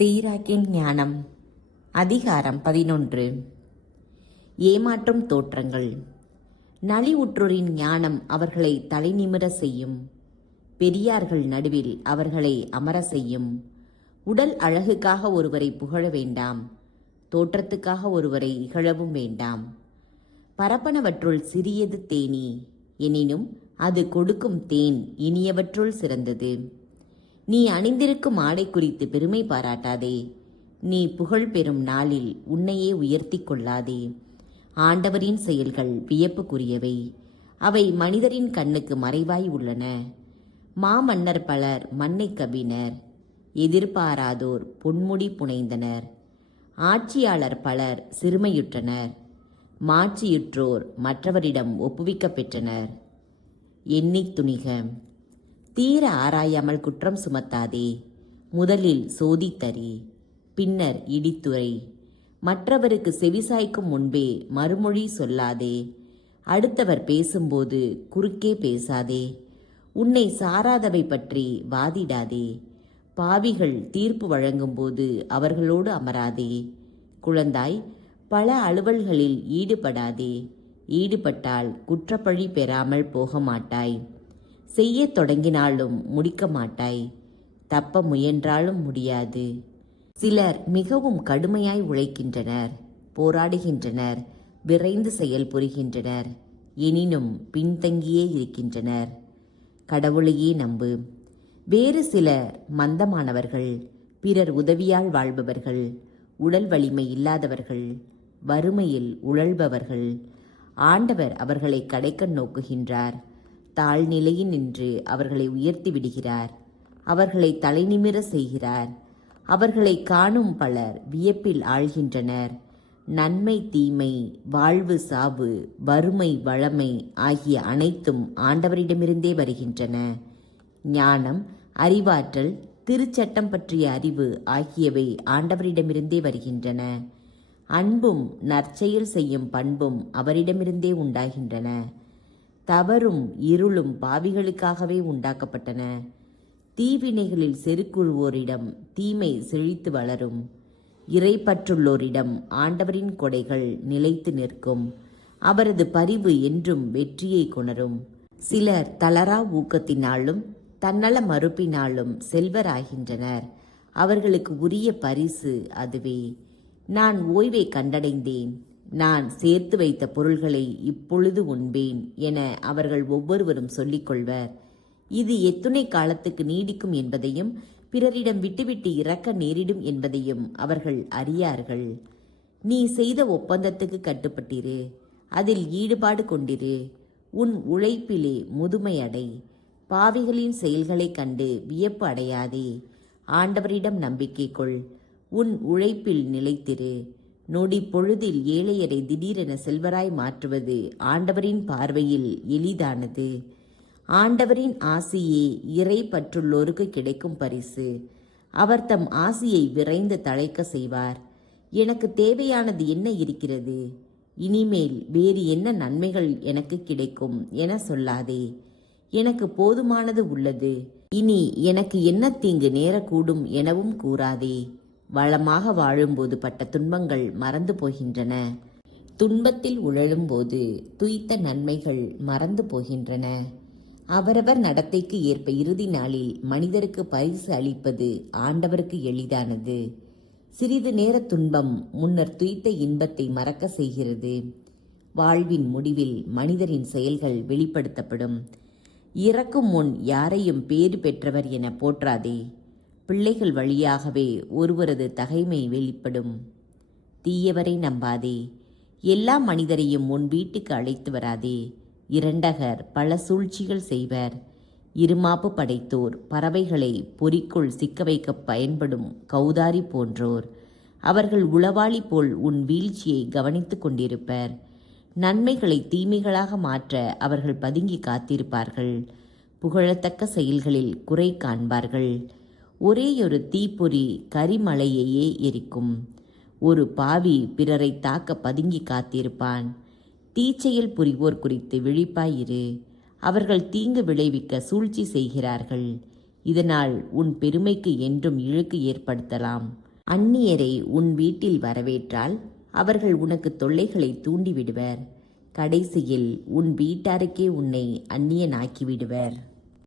சீராக்கின் ஞானம். அதிகாரம் 11. ஏமாற்றும் தோற்றங்கள். நலிவுற்றோரின் ஞானம் அவர்களை தலைநிமிர செய்யும். பெரியார்கள் நடுவில் அவர்களை அமர செய்யும். உடல் அழகுக்காக ஒருவரை புகழ வேண்டாம், தோற்றத்துக்காக ஒருவரை இகழவும் வேண்டாம். பரப்பனவற்றுள் சிறியது தேனீ, எனினும் அது கொடுக்கும் தேன் இனியவற்றுள் சிறந்தது. நீ அணிந்திருக்கும் ஆடை குறித்து பெருமை பாராட்டாதே, நீ புகழ் பெறும் நாளில் உன்னையே உயர்த்தி கொள்ளாதே. ஆண்டவரின் செயல்கள் வியப்புக்குரியவை, அவை மனிதரின் கண்ணுக்கு மறைவாய் உள்ளன. மாமன்னர் பலர் மண்ணை கவ்வினர், எதிர்பாராதோர் பொன்முடி புனைந்தனர். ஆட்சியாளர் பலர் சிறுமையுற்றனர், மாட்சியுற்றோர் மற்றவரிடம் ஒப்புவிக்க பெற்றனர். எண்ணித் துணிக. தீர ஆராயாமல் குற்றம் சுமத்தாதே, முதலில் சோதித்தறி, பின்னர் இடித்துரை. மற்றவருக்கு செவிசாய்க்கும் முன்பே மறுமொழி சொல்லாதே, அடுத்தவர் பேசும்போது குறுக்கே பேசாதே. உன்னை சாராதவை பற்றி வாதிடாதே, பாவிகள் தீர்ப்பு வழங்கும்போது அவர்களோடு அமராதே. குழந்தாய், பல அலுவல்களில் ஈடுபடாதே, ஈடுபட்டால் குற்றப்பழி பெறாமல் போக மாட்டாய். செய்ய தொடங்கினாலும் முடிக்க மாட்டாய், தப்ப முயன்றாலும் முடியாது. சிலர் மிகவும் கடுமையாய் உழைக்கின்றனர், போராடுகின்றனர், விரைந்து செயல் புரிகின்றனர், எனினும் பின்தங்கியே இருக்கின்றனர். கடவுளையே நம்பு. வேறு சிலர் மந்தமானவர்கள், பிறர் உதவியால் வாழ்பவர்கள், உடல் வலிமை இல்லாதவர்கள், வறுமையில் உழல்பவர்கள். ஆண்டவர் அவர்களை கடைக்கண் நோக்குகின்றார், தாழ்நிலையில் நின்று அவர்களை உயர்த்தி விடுகிறார், அவர்களை தலைநிமிர செய்கிறார். அவர்களை காணும் பலர் வியப்பில் ஆழ்கின்றனர். நன்மை தீமை, வாழ்வு சாவு, வறுமை வளமை ஆகிய அனைத்தும் ஆண்டவரிடமிருந்தே வருகின்றன. ஞானம், அறிவாற்றல், திருச்சட்டம் பற்றிய அறிவு ஆகியவை ஆண்டவரிடமிருந்தே வருகின்றன. அன்பும் நற்செயல் செய்யும் பண்பும் அவரிடமிருந்தே உண்டாகின்றன. தவறும் இருளும் பாவிகளுக்காகவே உண்டாக்கப்பட்டன. தீவினைகளில் செருக்குழுவோரிடம் தீமை செழித்து வளரும். இறைப்பற்றுள்ளோரிடம் ஆண்டவரின் கொடைகள் நிலைத்து நிற்கும். அவரது பரிவு என்றும் வெற்றியை கொணரும். சிலர் தளரா ஊக்கத்தினாலும் தன்னல மறுப்பினாலும் செல்வராகின்றனர். அவர்களுக்கு உரிய பரிசு அதுவே. நான் ஓய்வை கண்டடைந்தேன், நான் சேர்த்து வைத்த பொருள்களை இப்பொழுது உண்பேன் என அவர்கள் ஒவ்வொருவரும் சொல்லிக்கொள்வர். இது எத்துணை காலத்துக்கு நீடிக்கும் என்பதையும் பிறரிடம் விட்டுவிட்டு இறக்க நேரிடும் என்பதையும் அவர்கள் அறியார்கள். நீ செய்த ஒப்பந்தத்துக்கு கட்டுப்பட்டிரு, அதில் ஈடுபாடு கொண்டிரு. உன் உழைப்பிலே முதுமை அடை. பாவிகளின் செயல்களைக் கண்டு வியப்பு அடையாதே. ஆண்டவரிடம் நம்பிக்கை கொள், உன் உழைப்பில் நிலைத்திரு. நொடி பொழுதில் ஏழையரை திடீரென செல்வராய் மாற்றுவது ஆண்டவரின் பார்வையில் எளிதானது. ஆண்டவரின் ஆசியே இறை பற்றுள்ளோருக்கு கிடைக்கும் பரிசு. அவர் தம் ஆசியை விரைந்து தழைக்க செய்வார். எனக்கு தேவையானது என்ன இருக்கிறது, இனிமேல் வேறு என்ன நன்மைகள் எனக்கு கிடைக்கும் என சொல்லாதே. எனக்கு போதுமானது உள்ளது, இனி எனக்கு என்ன தீங்கு நேரக்கூடும் எனவும் கூறாதே. வளமாக வாழும்போது பட்ட துன்பங்கள் மறந்து போகின்றன. துன்பத்தில் உழலும்போது துய்த்த நன்மைகள் மறந்து போகின்றன. அவரவர் நடத்தைக்கு ஏற்ப இறுதி நாளில் மனிதருக்கு பரிசு அளிப்பது ஆண்டவருக்கு எளிதானது. சிறிது நேர துன்பம் முன்னர் துய்த்த இன்பத்தை மறக்க செய்கிறது. வாழ்வின் முடிவில் மனிதரின் செயல்கள் வெளிப்படுத்தப்படும். இறக்கும் முன் யாரையும் பேறு பெற்றவர் என போற்றாதே. பிள்ளைகள் வழியாகவே ஒருவரது தகைமை வெளிப்படும். தீயவரை நம்பாதே. எல்லா மனிதரையும் உன் வீட்டுக்கு அழைத்து வராதே. இரண்டகர் பல சூழ்ச்சிகள் செய்வர். இருமாப்பு படைத்தோர் பறவைகளை பொறிக்குள் சிக்க வைக்க பயன்படும் கௌதாரி போன்றோர். அவர்கள் உளவாளி போல் உன் வீழ்ச்சியை கவனித்து கொண்டிருப்பர். நன்மைகளை தீமைகளாக மாற்ற அவர்கள் பதுங்கி காத்திருப்பார்கள். புகழத்தக்க செயல்களில் குறை காண்பார்கள். ஒரேயொரு தீப்பொறி கரிமலையையே எரிக்கும். ஒரு பாவி பிறரை தாக்க பதுங்கி காத்திருப்பான். தீச்செயல் புரிவோர் குறித்து விழிப்பாயிரு. அவர்கள் தீங்கு விளைவிக்க சூழ்ச்சி செய்கிறார்கள். இதனால் உன் பெருமைக்கு என்றும் இழுக்கு ஏற்படுத்தலாம். அந்நியரை உன் வீட்டில் வரவேற்றால் அவர்கள் உனக்கு தொல்லைகளை தூண்டிவிடுவர். கடைசியில் உன் வீட்டாருக்கே உன்னை அந்நியனாக்கிவிடுவர்.